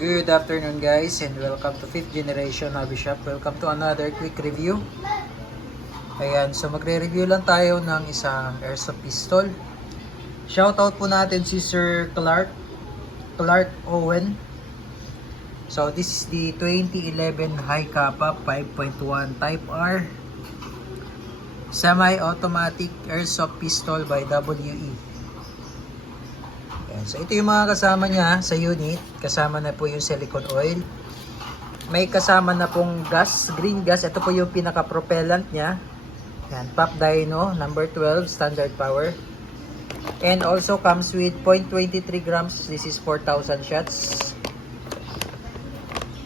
Good afternoon guys and welcome to 5th Generation Hobby Shop. Welcome to another quick review. Ayan, so magre-review lang tayo ng isang airsoft pistol. Shoutout po natin si Sir Clark Owen. So this is the 2011 High Kappa 5.1 Type R Semi-automatic airsoft pistol by WE. Ayan, so ito yung mga kasama niya sa unit. Kasama na po yung silicone oil. May kasama na pong gas, green gas. Ito po yung pinaka-propellant niya. Ayan, Pop Dyno number 12 standard power. And also comes with 0.23 grams. This is 4,000 shots.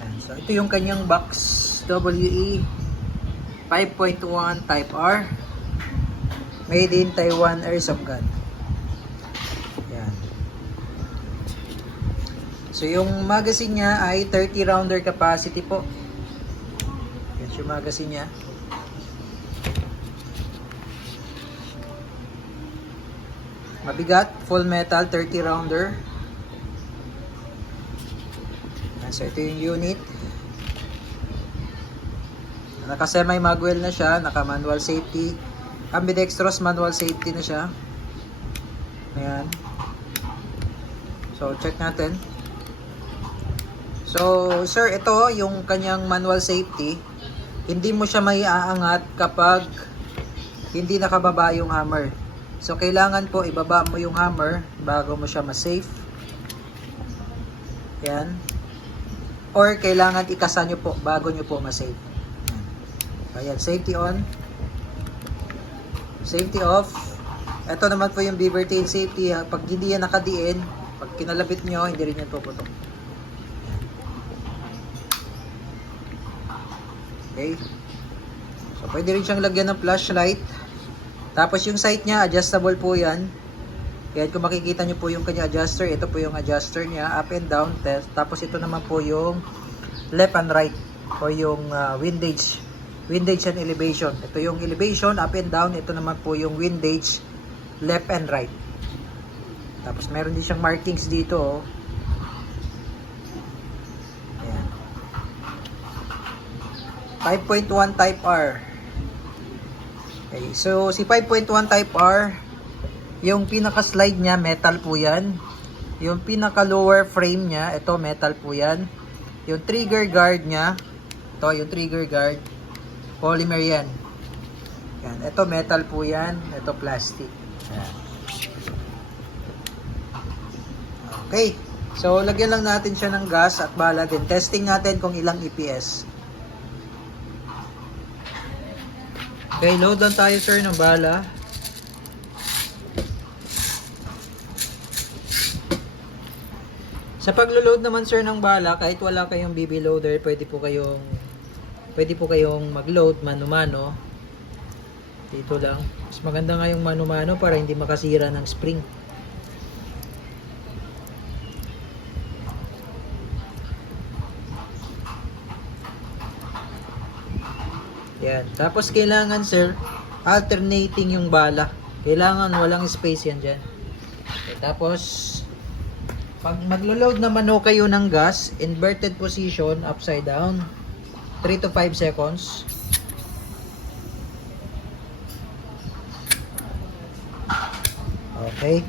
Ayan, so ito yung kanyang box. WE 5.1 Type R. Made in Taiwan airsoft gun. So yung magazine niya ay 30 rounder capacity po. Yan yung magazine niya. Mabigat, full metal, 30 rounder. So ito yung unit. Naka semi magwell na siya, naka manual safety. Ambidextrous manual safety na siya. Ayan. So check natin. So, sir, ito yung kanyang manual safety. Hindi mo siya maiaangat kapag hindi nakababa yung hammer. So, kailangan po ibaba mo yung hammer bago mo siya ma-safe. Yan. Or kailangan ikasa nyo po bago nyo po ma-safe. Ayan, safety on. Safety off. Ito naman po yung beaver tail safety. Pag hindi yan nakadiin, pag kinalabit nyo, hindi rin yan puputok. Okay. So, pwede rin siyang lagyan ng flashlight. Tapos yung sight niya, adjustable po yan. Yan, kung makikita nyo po yung kanya adjuster, ito po yung adjuster niya, up and down. Tapos ito naman po yung left and right, o yung windage and elevation. Ito yung elevation, up and down. Ito naman po yung windage, left and right. Tapos meron din siyang markings dito, oh. 5.1 Type R. Okay, so si 5.1 Type R, yung pinaka-slide niya, metal po yan. Yung pinaka-lower frame niya, ito metal po yan. Yung trigger guard niya, ito yung trigger guard, polymer yan. Yan, ito metal po yan, ito plastic. Yan. Okay, so lagyan lang natin siya ng gas at bala din. Testing natin kung ilang EPS. Okay, load lang tayo sir ng bala. Sa paglo-load naman sir ng bala, kahit wala kayong BB loader, pwede po kayong mag-load mano-mano. Dito lang. Mas maganda nga yung mano-mano para hindi makasira ng spring. Yan. Tapos kailangan sir, alternating yung bala. Kailangan walang space yan dyan. Okay, tapos, pag maglo-load naman o kayo ng gas, inverted position, upside down, 3 to 5 seconds. Okay.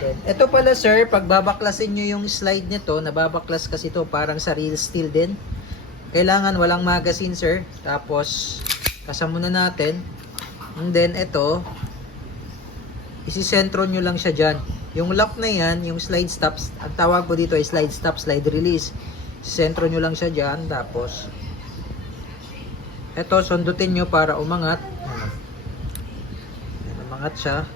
Then, ito pala sir, pag babaklasin nyo yung slide nito, nababaklas kasi ito parang sa real steel din. Kailangan walang magazine sir. Tapos kasama muna natin. And then ito, isisentro nyo lang siya dyan. Yung lock na yan, yung slide stops, ang tawag po dito ay slide stop, slide release. Isisentro nyo lang siya dyan. Tapos ito, sundutin nyo para umangat. Umangat siya.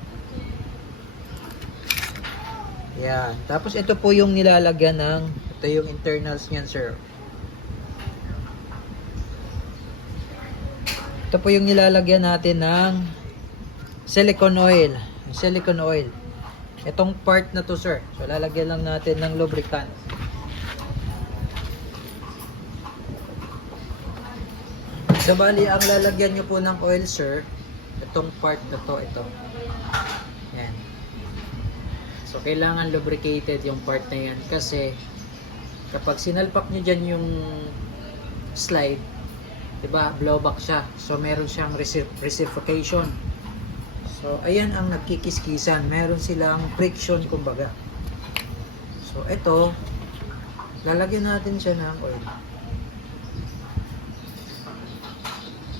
Yan. Tapos ito po yung nilalagyan ng, ito yung internals niyan sir. Ito po yung nilalagyan natin ng silicone oil. Silicone oil. Itong part na to sir. So lalagyan lang natin ng lubricant. So bali ang lalagyan nyo po ng oil sir, itong part na to, ito. Yan. So, kailangan lubricated yung part na yan kasi kapag sinalpak nyo dyan yung slide, diba, blowback siya. So, meron siyang reciprocation. So, ayan ang nagkikiskisan. Meron silang friction, kumbaga. So, ito, lalagyan natin siya ng oil.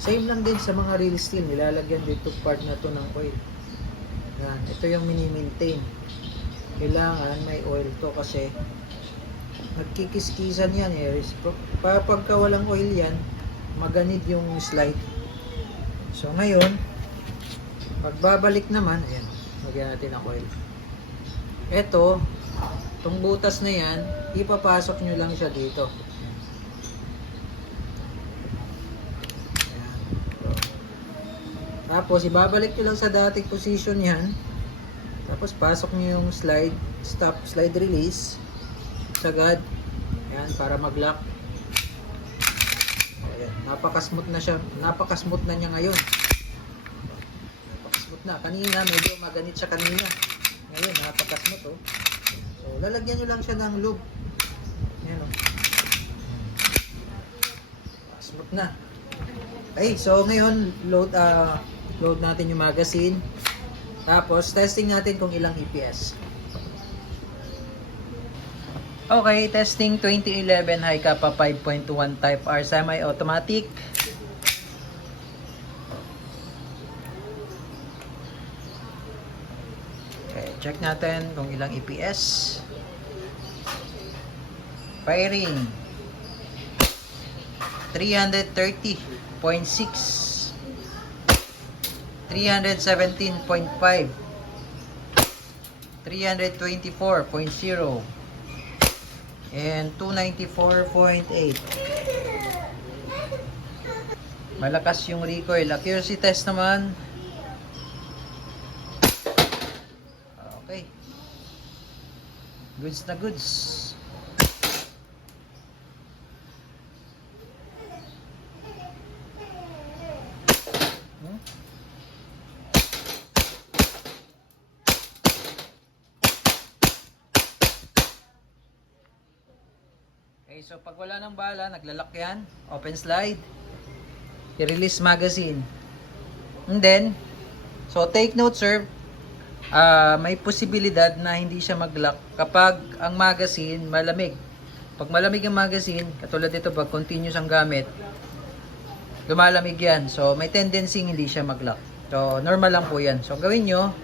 Same lang din sa mga reel steel. Nilalagyan dito part na to ng oil. Yan. Ito yung mini-maintain. Kailangan may oil to kasi nagkikiskisan yan eh. Pagka walang oil yan, maganid yung slide. So ngayon, pagbabalik naman, ayan, lagyan natin ng oil. Ito, itong butas na yan, ipapasok nyo lang siya dito. Ayan. So, tapos ibabalik nyo lang sa dating position yan. Tapos pasok nyo yung slide, stop, slide release. Sagad. Ayan, para mag-lock. Ayan, napaka-smooth na siya. Napaka-smooth na niya ngayon. Napaka-smooth na. Kanina, medyo maganit siya kanina. Ngayon, napaka-smooth oh. So, lalagyan nyo lang siya ng lube. Ayan oh. Smooth na. Okay, so ngayon, load natin yung magazine. Tapos, testing natin kung ilang EPS. Okay, testing 2011 high kappa 5.21 type R semi-automatic. Okay, check natin kung ilang EPS. Firing 330.6, 317.5, 324.0, and 294.8. Malakas yung recoil. Accuracy test naman. Okay. Goods na goods. Okay, so pag wala ng bala, naglalak yan. Open slide. I-release magazine. And then, so take note sir, may posibilidad na hindi siya mag-lock kapag ang magazine malamig. Pag malamig ang magazine, katulad dito pag continuous ang gamit, lumalamig yan. So may tendency hindi siya mag-lock. So normal lang po yan. So gawin nyo,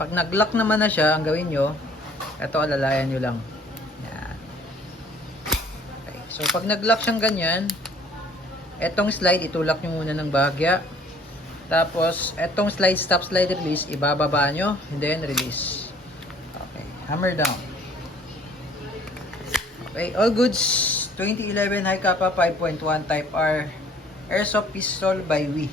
pag nag-lock naman na siya, ang gawin nyo, ito alalayan nyo lang. So, pag nag-lock siyang ganyan, etong slide, itulak nyo muna ng bahagya. Tapos, etong slide, stop, slide, release, ibababa nyo, and then release. Okay, hammer down. Okay, all goods, 2011 high kappa 5.1 type R, airsoft pistol by Wee.